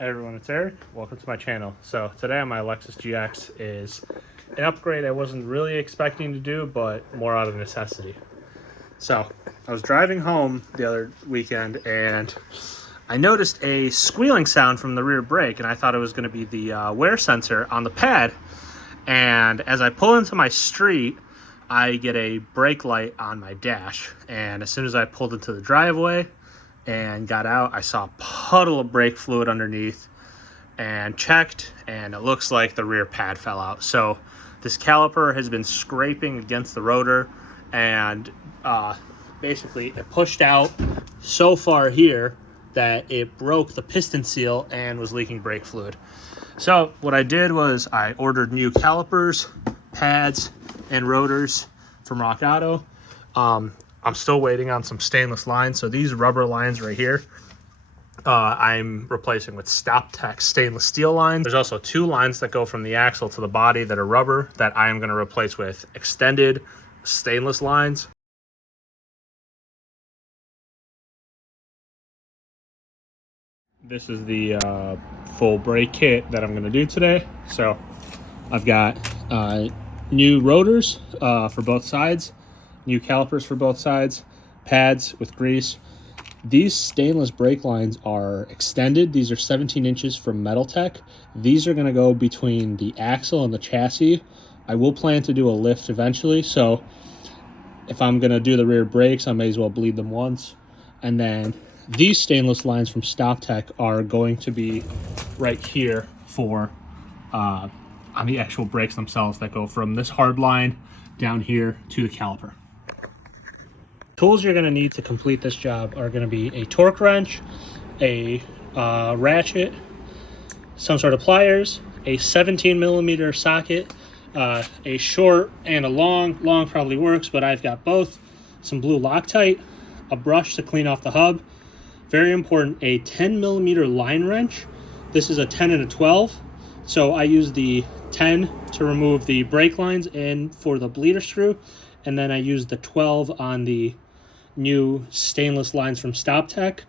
Hey everyone, it's Eric. Welcome to my channel. So today on my Lexus GX is an upgrade I wasn't really expecting to do, but more out of necessity. So I was driving home the other weekend and I noticed a squealing sound from the rear brake, and I thought it was going to be the wear sensor on the pad. And as I pull into my street, I get a brake light on my dash, and as soon as I pulled into the driveway and got out, I saw a puddle of brake fluid underneath and checked, and it looks like the rear pad fell out. So this caliper has been scraping against the rotor, and basically it pushed out so far here that it broke the piston seal and was leaking brake fluid. So what I did was I ordered new calipers, pads, and rotors from Rock Auto. I'm still waiting on some stainless lines. So these rubber lines right here, I'm replacing with StopTech stainless steel lines. There's also two lines that go from the axle to the body that are rubber that I am going to replace with extended stainless lines. This is the full brake kit that I'm going to do today. So I've got new rotors for both sides, new calipers for both sides, pads with grease. These stainless brake lines are extended. These are 17 inches from Metaltech. These are going to go between the axle and the chassis. I will plan to do a lift eventually, so if I'm going to do the rear brakes, I may as well bleed them once. And then these stainless lines from StopTech are going to be right here for on the actual brakes themselves that go from this hard line down here to the caliper. Tools you're going to need to complete this job are going to be a torque wrench, a ratchet, some sort of pliers, a 17mm socket, a short and a long probably works, but I've got both, some blue Loctite, a brush to clean off the hub. Very important, a 10mm line wrench. This is a 10 and a 12, so I use the 10 to remove the brake lines and for the bleeder screw, and then I use the 12 on the new stainless lines from StopTech,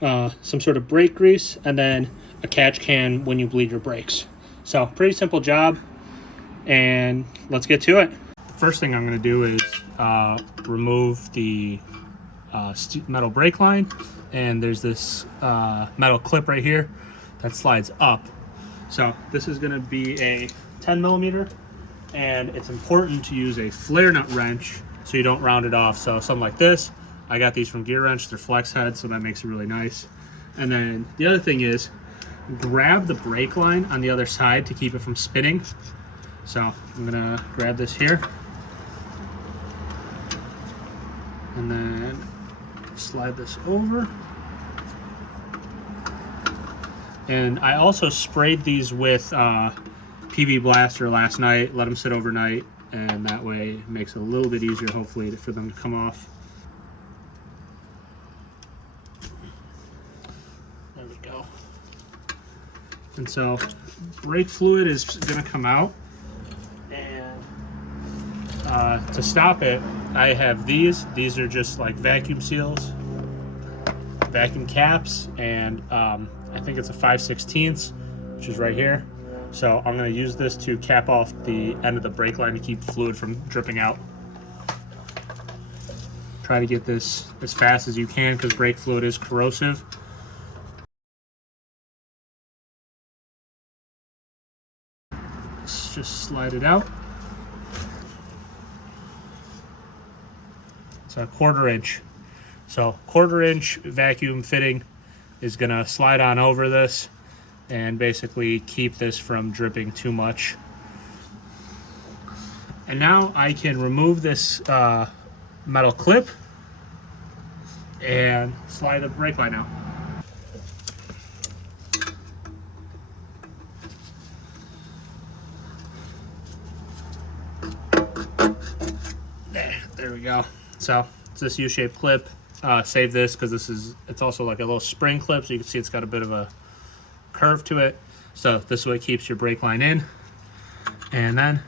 some sort of brake grease, and then a catch can when you bleed your brakes. So pretty simple job, and let's get to it. The first thing I'm going to do is remove the metal brake line, and there's this metal clip right here that slides up. So this is going to be a 10mm, and it's important to use a flare nut wrench so you don't round it off. So something like this, I got these from Gear Wrench. They're flex head, so that makes it really nice. And then the other thing is grab the brake line on the other side to keep it from spinning. So I'm gonna grab this here and then slide this over. And I also sprayed these with PB Blaster last night, let them sit overnight, and that way it makes it a little bit easier, hopefully, for them to come off. There we go. And so brake fluid is going to come out, and to stop it, I have these. These are just like vacuum seals, vacuum caps, and I think it's a 5/16, which is right here. So I'm going to use this to cap off the end of the brake line to keep fluid from dripping out. Try to get this as fast as you can because brake fluid is corrosive. Let's just slide it out. It's a 1/4 inch. So 1/4 inch vacuum fitting is going to slide on over this and basically keep this from dripping too much. And now I can remove this metal clip and slide the brake line out. There we go. So it's this U-shaped clip. Save this because it's also like a little spring clip, so you can see it's got a bit of a curve to it. So this is what keeps your brake line in, and then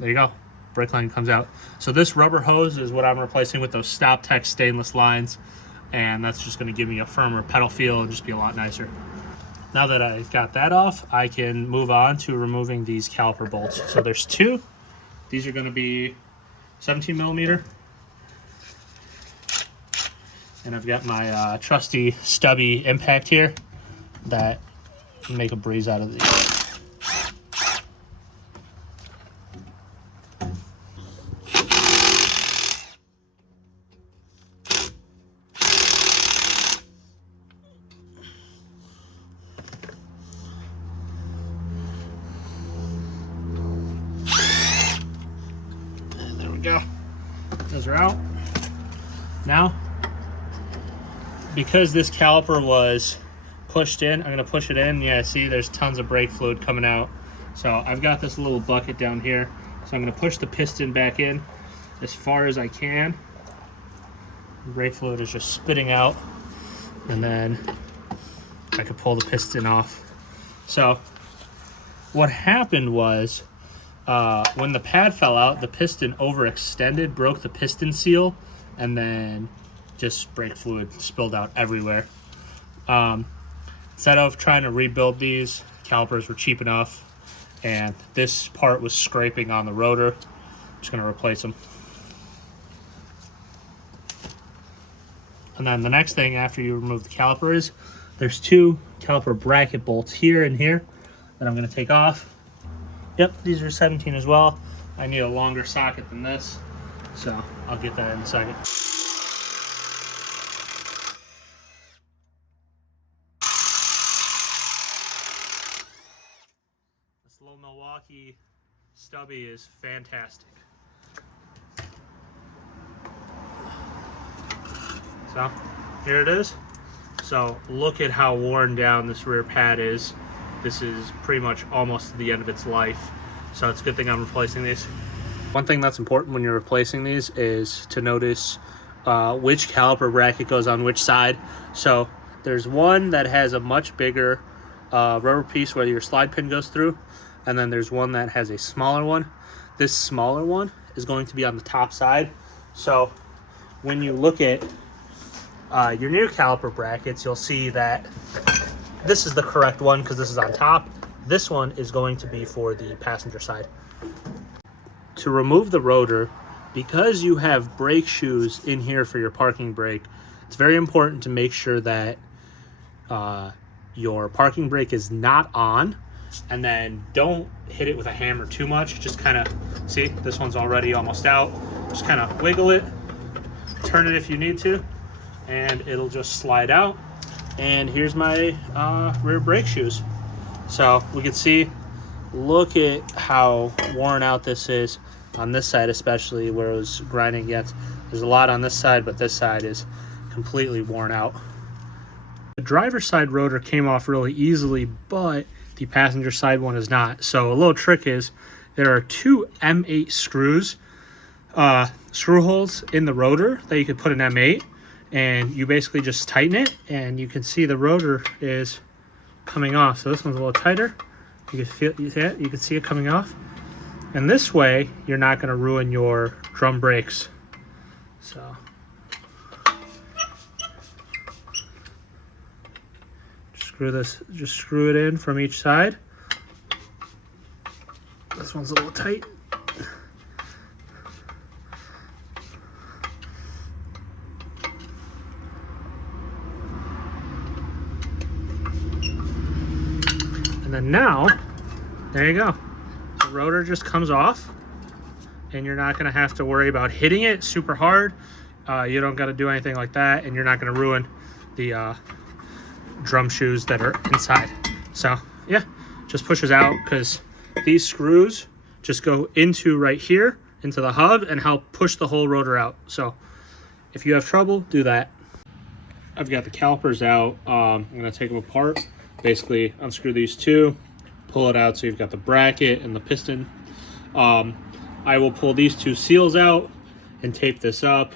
there you go, brake line comes out. So this rubber hose is what I'm replacing with those StopTech stainless lines, and that's just going to give me a firmer pedal feel and just be a lot nicer. now that I've got that off, I can move on to removing these caliper bolts. So there's two. These are going to be 17 millimeter. And I've got my trusty stubby impact here that can make a breeze out of these. Go. Those are out. Now, because this caliper was pushed in, I'm going to push it in. Yeah, see, there's tons of brake fluid coming out. So I've got this little bucket down here. So I'm going to push the piston back in as far as I can. Brake fluid is just spitting out. And then I could pull the piston off. So what happened was, when the pad fell out, the piston overextended, broke the piston seal, and then just brake fluid spilled out everywhere. Instead of trying to rebuild these, calipers were cheap enough, and this part was scraping on the rotor. I'm just going to replace them. And then the next thing after you remove the caliper is there's two caliper bracket bolts here and here that I'm going to take off. Yep, these are 17 as well. I need a longer socket than this, so I'll get that in a second. This little Milwaukee stubby is fantastic. So, here it is. So, look at how worn down this rear pad is. This is pretty much almost to the end of its life, so it's a good thing I'm replacing these. One thing that's important when you're replacing these is to notice which caliper bracket goes on which side. So there's one that has a much bigger rubber piece where your slide pin goes through, and then there's one that has a smaller one. This smaller one is going to be on the top side. So when you look at your new caliper brackets, you'll see that this is the correct one because this is on top. This one is going to be for the passenger side. To remove the rotor, because you have brake shoes in here for your parking brake, it's very important to make sure that your parking brake is not on, and then don't hit it with a hammer too much. Just kind of, see, this one's already almost out. Just kind of wiggle it, turn it if you need to, and it'll just slide out. And here's my rear brake shoes. So we can see, look at how worn out this is on this side, especially where it was grinding against. There's a lot on this side, but this side is completely worn out. The driver's side rotor came off really easily, but the passenger side one is not. So a little trick is there are two M8 screws, screw holes in the rotor that you could put an M8. And you basically just tighten it, and you can see the rotor is coming off. So this one's a little tighter. You can feel it. You can see it coming off. And this way, you're not going to ruin your drum brakes. So just screw it in from each side. This one's a little tight. And then now, there you go. The rotor just comes off, and you're not going to have to worry about hitting it super hard. You don't got to do anything like that, and you're not going to ruin the drum shoes that are inside. So yeah, just pushes out because these screws just go into right here, into the hub, and help push the whole rotor out. So if you have trouble, do that. I've got the calipers out. I'm going to take them apart. Basically unscrew these two, pull it out so you've got the bracket and the piston. I will pull these two seals out and tape this up,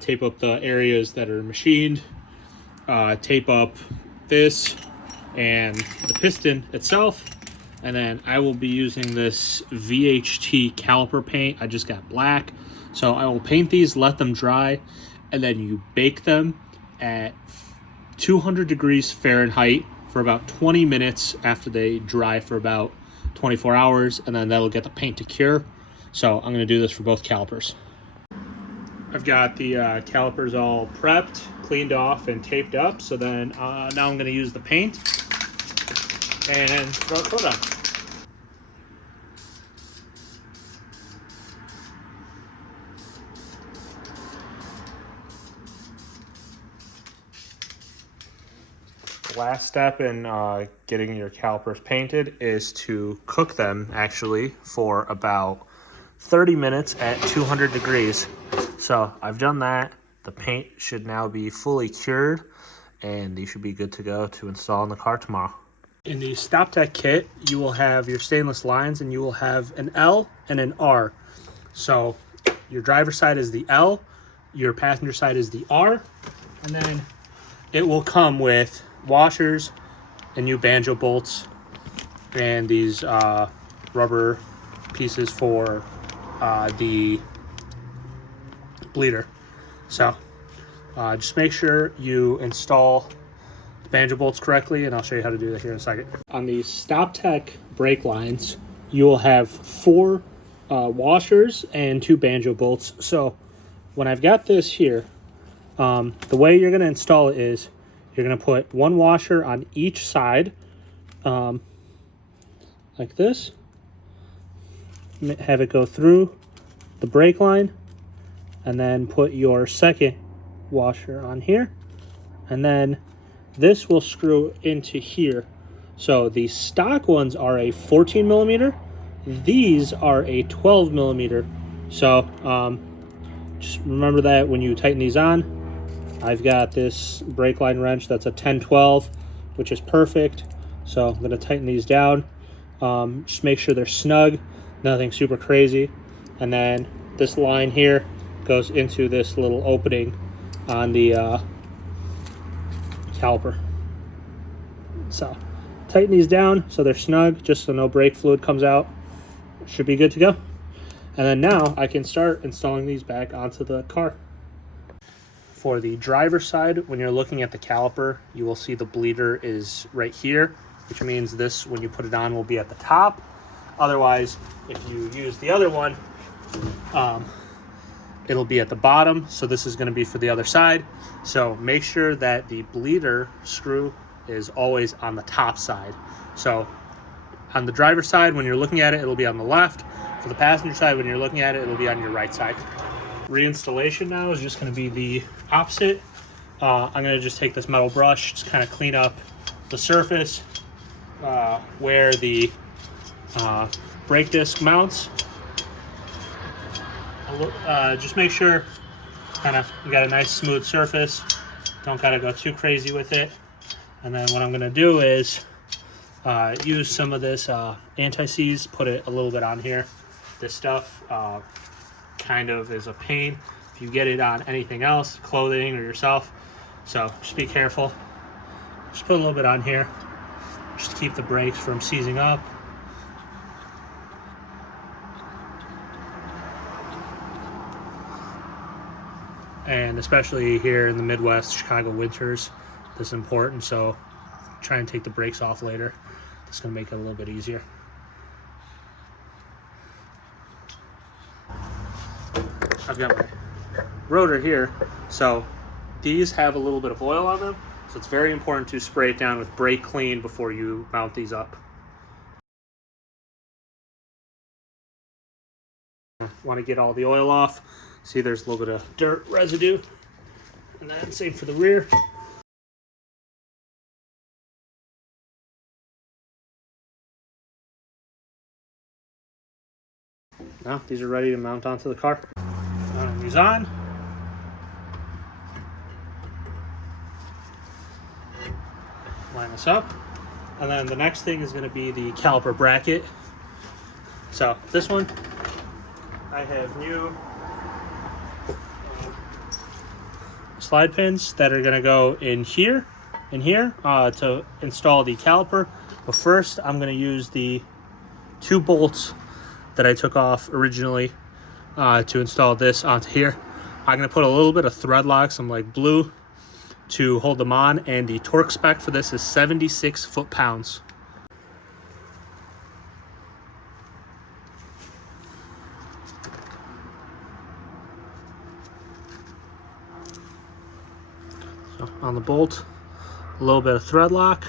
tape up the areas that are machined, tape up this and the piston itself, and then I will be using this VHT caliper paint. I just got black, so I will paint these, let them dry, and then you bake them at 200 degrees Fahrenheit for about 20 minutes after they dry for about 24 hours, and then that'll get the paint to cure. So I'm going to do this for both calipers. I've got the calipers all prepped, cleaned off, and taped up. So then now I'm going to use the paint and throw a coat on. Last step in getting your calipers painted is to cook them actually for about 30 minutes at 200 degrees. So I've done that. The paint should now be fully cured and these should be good to go to install in the car tomorrow. In the StopTech kit, you will have your stainless lines and you will have an L and an R. So your driver's side is the L, your passenger side is the R, and then it will come with washers and new banjo bolts and these rubber pieces for the bleeder. So just make sure you install the banjo bolts correctly, and I'll show you how to do that here in a second. On the StopTech brake lines, you will have 4 washers and 2 banjo bolts. So when I've got this here, the way you're going to install it is you're going to put 1 washer on each side, like this. Have it go through the brake line, and then put your second washer on here. And then this will screw into here. So the stock ones are a 14 millimeter. These are a 12 millimeter. So just remember that when you tighten these on. I've got this brake line wrench that's a 10-12, which is perfect. So I'm going to tighten these down. Just make sure they're snug, nothing super crazy. And then this line here goes into this little opening on the caliper. So tighten these down so they're snug, just so no brake fluid comes out. Should be good to go. And then now I can start installing these back onto the car. For the driver's side, when you're looking at the caliper, you will see the bleeder is right here, which means this, when you put it on, will be at the top. Otherwise, if you use the other one, it'll be at the bottom. So this is going to be for the other side. So make sure that the bleeder screw is always on the top side. So on the driver's side, when you're looking at it, it'll be on the left. For the passenger side, when you're looking at it, it'll be on your right side. Reinstallation now is just going to be the opposite. I'm going to just take this metal brush, just kind of clean up the surface where the brake disc mounts. Just make sure you got a nice smooth surface. Don't gotta go too crazy with it. And then what I'm gonna do is use some of this anti-seize, put it a little bit on here. This stuff kind of is a pain if you get it on anything else, clothing or yourself. So just be careful. Just put a little bit on here, just to keep the brakes from seizing up. And especially here in the Midwest, Chicago winters, this is important. So try and take the brakes off later. It's going to make it a little bit easier. I've got my rotor here. So these have a little bit of oil on them. So it's very important to spray it down with brake clean before you mount these up. Want to get all the oil off. See, there's a little bit of dirt residue. And then same for the rear. Now these are ready to mount onto the car. Mounting these on. Line this up. And then the next thing is going to be the caliper bracket. So this one, I have new slide pins that are going to go in here and here to install the caliper. But first I'm going to use the 2 bolts that I took off originally to install this onto here. I'm going to put a little bit of thread lock, some like blue to hold them on, and the torque spec for this is 76 foot-pounds. So on the bolt, a little bit of thread lock,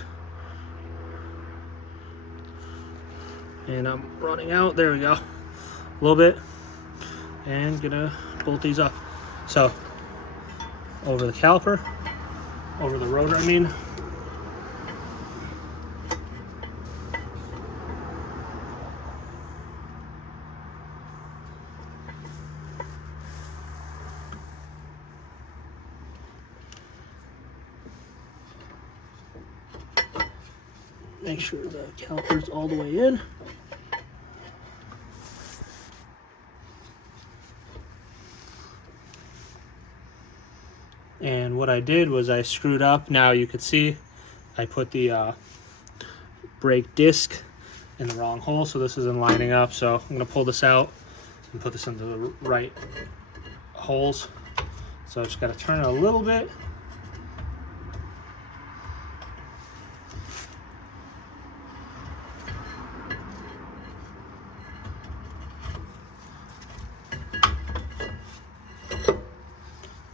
and I'm running out. There we go, a little bit, and gonna bolt these up. So over the caliper, over the rotor, I mean. Make sure the caliper's all the way in. And what I did was I screwed up. Now you could see I put the brake disc in the wrong hole, so this isn't lining up. So I'm gonna pull this out and put this into the right holes. So I just gotta turn it a little bit.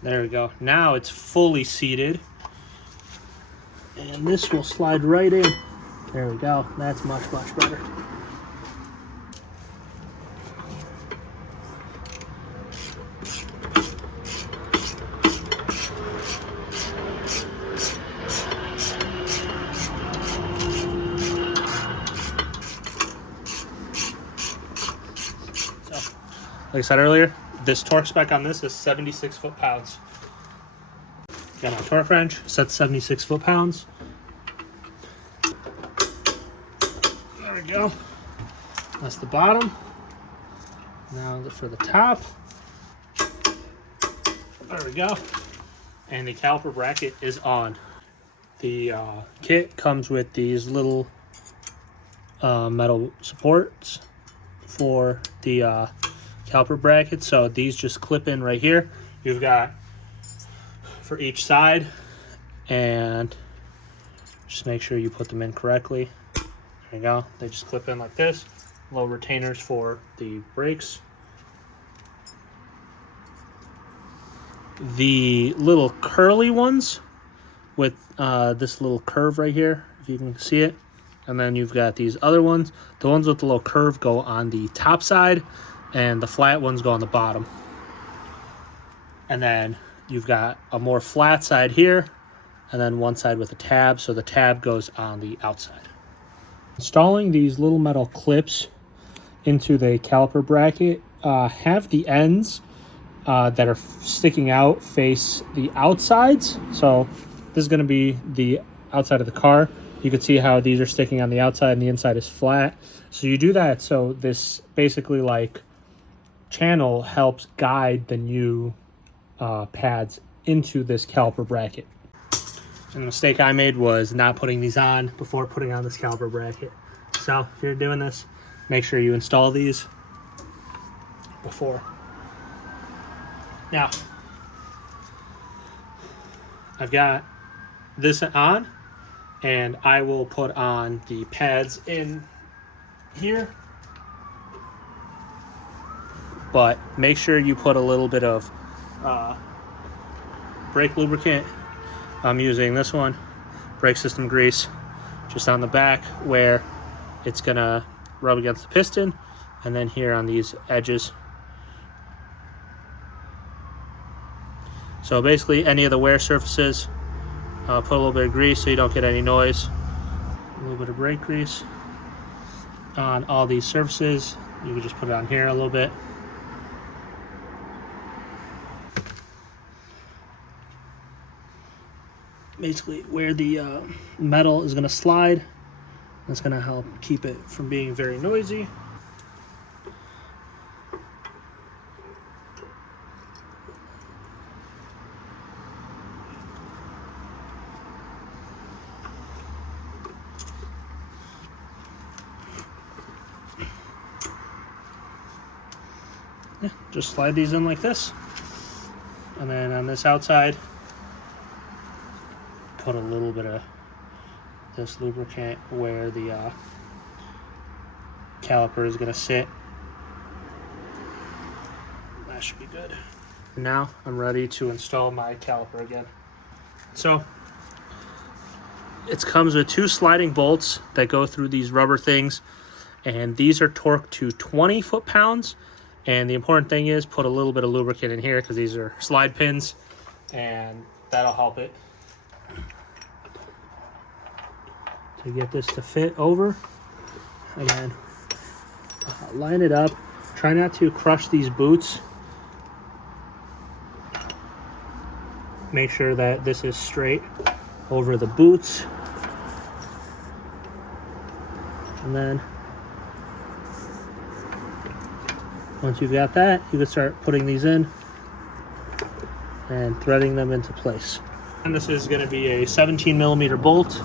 There we go. Now it's fully seated. And this will slide right in. There we go. That's much, much better. So, like I said earlier, this torque spec on this is 76 foot-pounds. Got my torque wrench, set 76 foot-pounds. There we go. That's the bottom. Now for the top. There we go. And the caliper bracket is on. The kit comes with these little metal supports for the caliper bracket, so these just clip in right here. You've got for each side, and just make sure you put them in correctly. There you go. They just clip in like this. Little retainers for the brakes. The little curly ones with this little curve right here, if you can see it, and then you've got these other ones. The ones with the little curve go on the top side, and the flat ones go on the bottom. And then you've got a more flat side here, and then one side with a tab, so the tab goes on the outside. Installing these little metal clips into the caliper bracket, have the ends that are sticking out face the outsides. So this is going to be the outside of the car. You can see how these are sticking on the outside and the inside is flat. So you do that so this basically like channel helps guide the new pads into this caliper bracket. And the mistake I made was not putting these on before putting on this caliper bracket. So if you're doing this, make sure you install these before. Now, I've got this on, and I will put on the pads in here. But make sure you put a little bit of brake lubricant. I'm using this one, brake system grease, just on the back where it's gonna rub against the piston, and then here on these edges. So basically any of the wear surfaces, put a little bit of grease so you don't get any noise. A little bit of brake grease on all these surfaces. You can just put it on here a little bit. Basically where the metal is going to slide. That's going to help keep it from being very noisy. Yeah, just slide these in like this. And then on this outside, put a little bit of this lubricant where the caliper is going to sit. That should be good. Now I'm ready to install my caliper again. So it comes with 2 sliding bolts that go through these rubber things, and these are torqued to 20 foot-pounds. And the important thing is put a little bit of lubricant in here because these are slide pins, and that'll help it to get this to fit over. And then line it up. Try not to crush these boots. Make sure that this is straight over the boots. And then once you've got that, you can start putting these in and threading them into place. And this is going to be a 17mm bolt.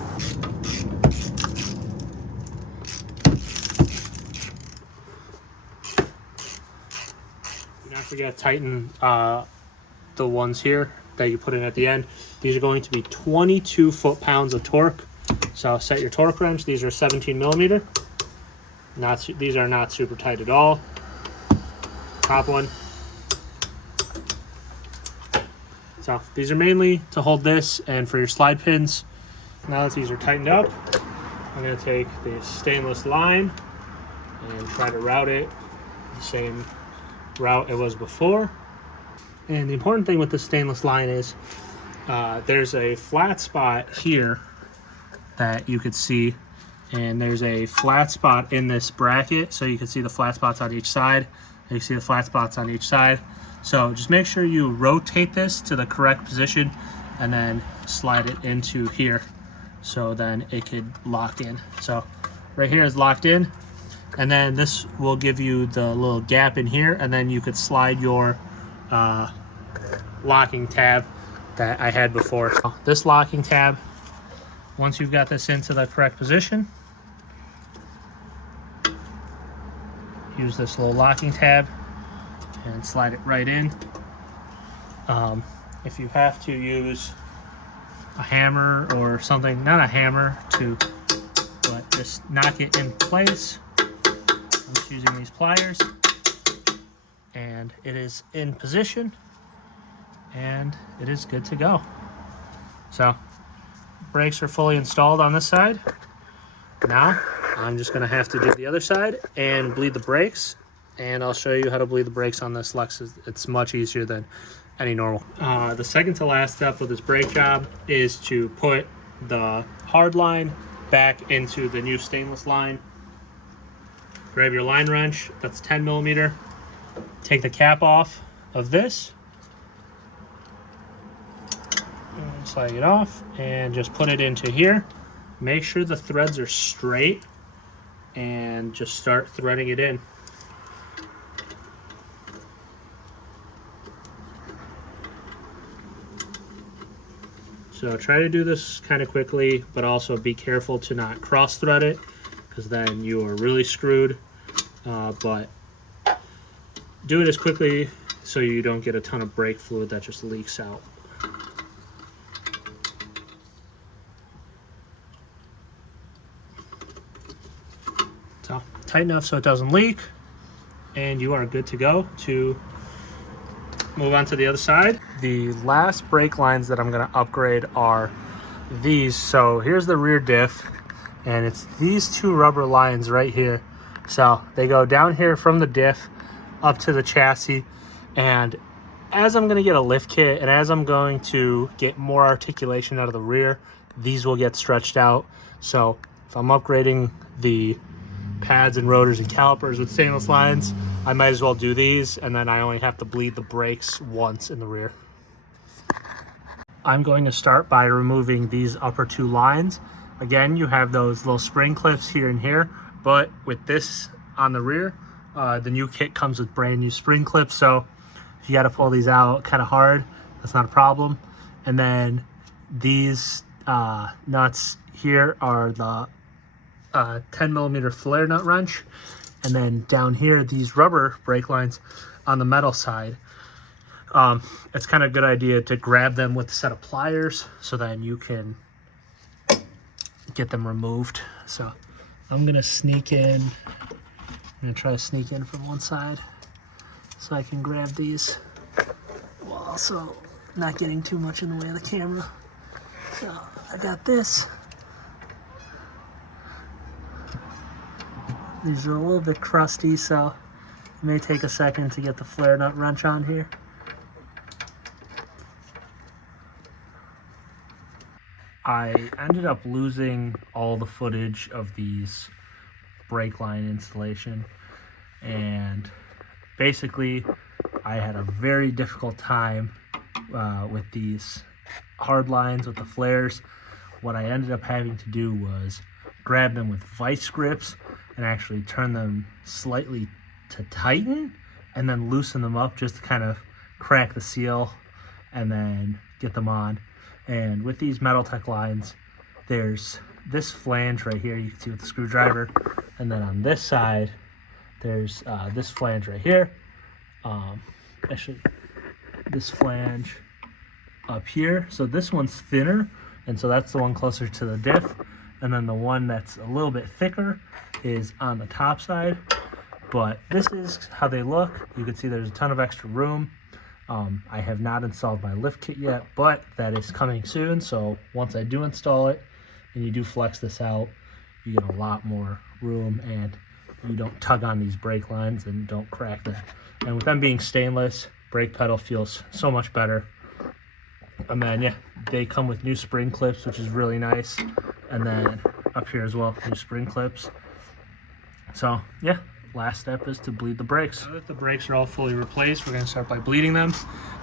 Do not forget to tighten the ones here that you put in at the end. These are going to be 22 foot-pounds of torque. So set your torque wrench. These are 17mm. These are not super tight at all. Top one. So these are mainly to hold this and for your slide pins. Now that these are tightened up, I'm going to take the stainless line and try to route it the same route it was before. And the important thing with the stainless line is there's a flat spot here that you could see, and there's a flat spot in this bracket, so you can see the flat spots on each side. You can see the flat spots on each side. So just make sure you rotate this to the correct position and then slide it into here, so then it could lock in. So right here is locked in, and then this will give you the little gap in here, and then you could slide your locking tab that I had before. So this locking tab, once you've got this into the correct position, use this little locking tab and slide it right in. If you have to use a hammer or something, not a hammer but just knock it in place. I'm just using these pliers, and it is in position, and it is good to go. So brakes are fully installed on this side. Now I'm just gonna have to do the other side and bleed the brakes, and I'll show you how to bleed the brakes on this Lexus. It's much easier than any normal. The second to last step with this brake job is to put the hard line back into the new stainless line. Grab your line wrench, that's 10mm. Take the cap off of this, and slide it off, and just put it into here. Make sure the threads are straight, and just start threading it in. So try to do this kind of quickly, but also be careful to not cross thread it, because then you are really screwed. But do it as quickly so you don't get a ton of brake fluid that just leaks out. So tight enough so it doesn't leak, and you are good to go to move on to the other side. The last brake lines that I'm going to upgrade are these. So here's the rear diff, and it's these 2 rubber lines right here. So they go down here from the diff up to the chassis, and as I'm going to get a lift kit and as I'm going to get more articulation out of the rear, these will get stretched out. So if I'm upgrading the pads and rotors and calipers with stainless lines, I might as well do these, and then I only have to bleed the brakes once in the rear. I'm going to start by removing these upper 2 lines. Again, you have those little spring clips here and here, but with this on the rear, the new kit comes with brand new spring clips, so if you got to pull these out kind of hard, that's not a problem. And then these nuts here are the 10mm flare nut wrench, and then down here these rubber brake lines on the metal side. It's kind of a good idea to grab them with a set of pliers, so then you can get them removed. So I'm gonna sneak in. I'm gonna try to sneak in from one side so I can grab these while also not getting too much in the way of the camera. So I got this. These are a little bit crusty, so it may take a second to get the flare nut wrench on here. I ended up losing all the footage of these brake line installation, and basically I had a very difficult time with these hard lines with the flares. What I ended up having to do was grab them with vice grips and actually turn them slightly to tighten and then loosen them up just to kind of crack the seal and then get them on. And with these Metaltech lines, there's this flange right here you can see with the screwdriver, and then on this side there's this flange right here, actually this flange up here. So this one's thinner, and so that's the one closer to the diff, and then the one that's a little bit thicker is on the top side. But this is how they look. You can see there's a ton of extra room. I have not installed my lift kit yet, but that is coming soon. So once I do install it and you do flex this out, you get a lot more room and you don't tug on these brake lines and don't crack them. And with them being stainless, brake pedal feels so much better. And then yeah, they come with new spring clips, which is really nice. And then up here as well, new spring clips. So yeah. Last step is to bleed the brakes. Now that the brakes are all fully replaced, we're going to start by bleeding them.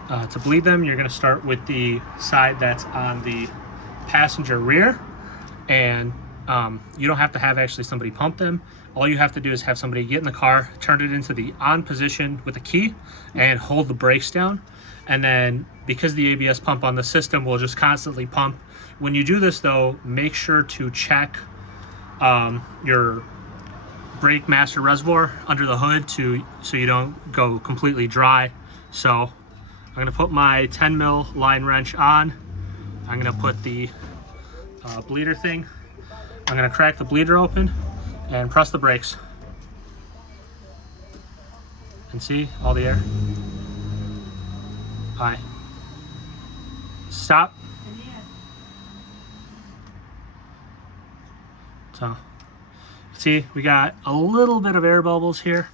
To bleed them, you're going to start with the side that's on the passenger rear, and you don't have to have actually somebody pump them. All you have to do is have somebody get in the car, turn it into the on position with a key, and hold the brakes down. And then because the ABS pump on the system will just constantly pump. When you do this though, make sure to check your brake master reservoir under the hood so you don't go completely dry. So I'm going to put my 10 mil line wrench on. I'm going to put the bleeder thing. I'm going to crack the bleeder open and press the brakes. And see all the air. All right. Stop. So see, we got a little bit of air bubbles here,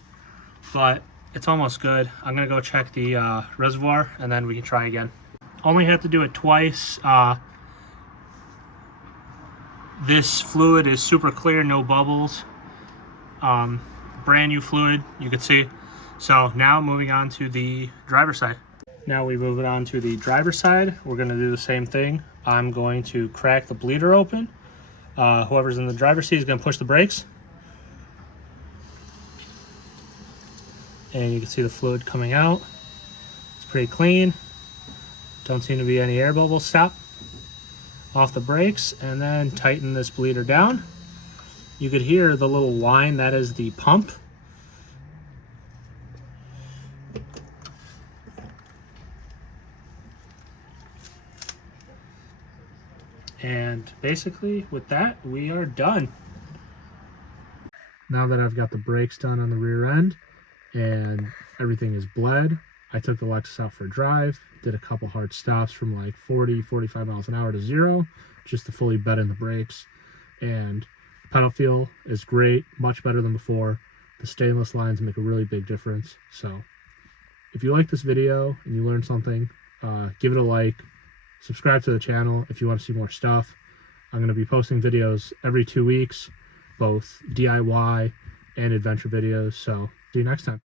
but it's almost good. I'm gonna go check the reservoir and then we can try again. Only have to do it twice. This fluid is super clear, no bubbles. Brand new fluid, you can see. So now moving on to the driver's side. Now we move it on to the driver's side. We're gonna do the same thing. I'm going to crack the bleeder open. Whoever's in the driver's seat is gonna push the brakes. And you can see the fluid coming out. It's pretty clean. Don't seem to be any air bubbles. Stop. Off the brakes and then tighten this bleeder down. You could hear the little whine, that is the pump. And basically with that, we are done. Now that I've got the brakes done on the rear end and everything is bled, I took the Lexus out for a drive, did a couple hard stops from like 40, 45 miles an hour to 0, just to fully bed in the brakes. And pedal feel is great, much better than before. The stainless lines make a really big difference. So if you like this video and you learned something, give it a like, subscribe to the channel if you want to see more stuff. I'm going to be posting videos every 2 weeks, both DIY and adventure videos. So see you next time.